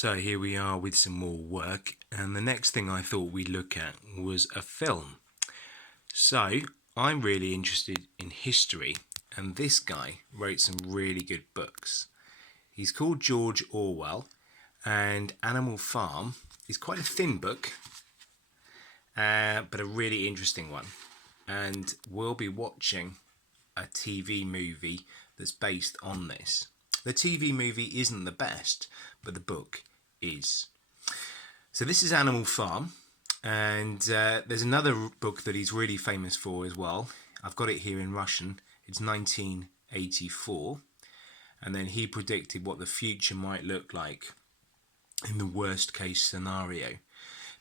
So here we are with some more work, and the next thing I thought we'd look at was a film. So I'm really interested in history, and this guy wrote some really good books. He's called George Orwell, and Animal Farm is quite a thin book, but a really interesting one. And we'll be watching a TV movie that's based on this. The TV movie isn't the best, but the book is. So this is Animal Farm, and there's another book that he's really famous for as well. I've got it here in Russian. It's 1984, and then he predicted what the future might look like in the worst case scenario.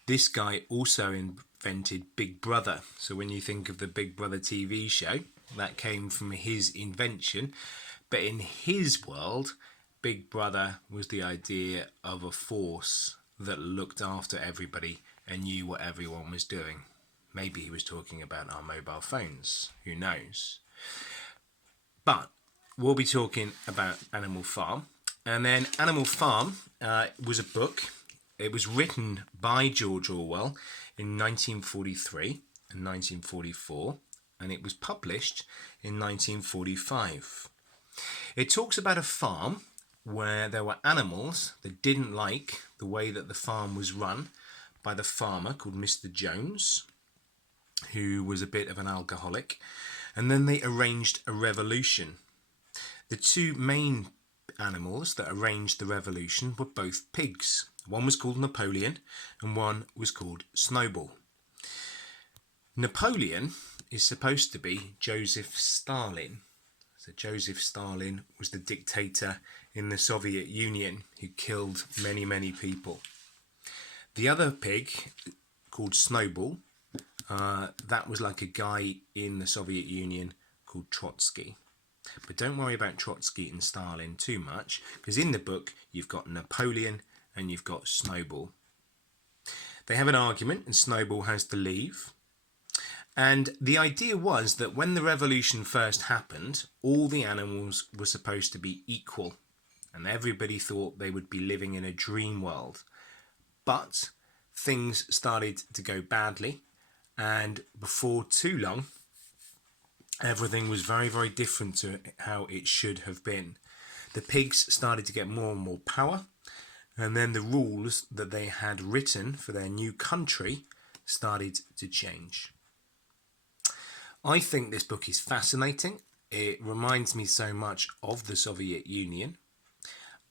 This guy also invented Big Brother. So when you think of the Big Brother TV show, that came from his invention. But in his world, Big Brother was the idea of a force that looked after everybody and knew what everyone was doing. Maybe he was talking about our mobile phones. Who knows? But we'll be talking about Animal Farm. And then Animal Farm was a book. It was written by George Orwell in 1943 and 1944, and it was published in 1945. It talks about a farm where there were animals that didn't like the way that the farm was run by the farmer called Mr. Jones, who was a bit of an alcoholic, and then they arranged a revolution. The two main animals that arranged the revolution were both pigs. One was called Napoleon and one was called Snowball. Napoleon is supposed to be Joseph Stalin. So Joseph Stalin was the dictator in the Soviet Union who killed many, many people. The other pig, called Snowball, that was like a guy in the Soviet Union called Trotsky. But don't worry about Trotsky and Stalin too much, because in the book you've got Napoleon and you've got Snowball. They have an argument and Snowball has to leave. And the idea was that when the revolution first happened, all the animals were supposed to be equal, and everybody thought they would be living in a dream world. But things started to go badly, and before too long, everything was very, very different to how it should have been. The pigs started to get more and more power, and then the rules that they had written for their new country started to change. I think this book is fascinating. It reminds me so much of the Soviet Union.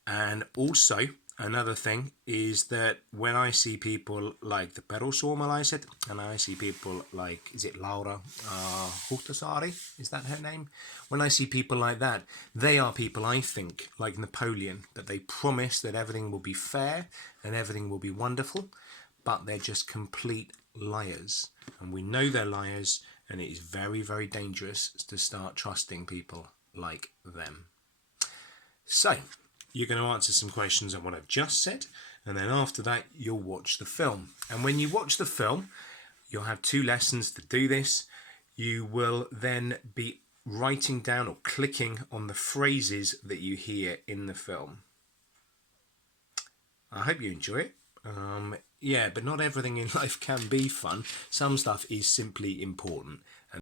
And also, another thing is that when I see people like the perussuomalaiset, and I see people like, is it Laura Huhtasaari? Is that her name? When I see people like that, they are people, I think, like Napoleon, that they promise that everything will be fair and everything will be wonderful, but they're just complete liars. And we know they're liars, and it is very, very dangerous to start trusting people like them. So, you're going to answer some questions on what I've just said, and then after that you'll watch the film. And when you watch the film, you'll have 2 lessons to do this. You will then be writing down or clicking on the phrases that you hear in the film. I hope you enjoy it. Yeah, but not everything in life can be fun. Some stuff is simply important,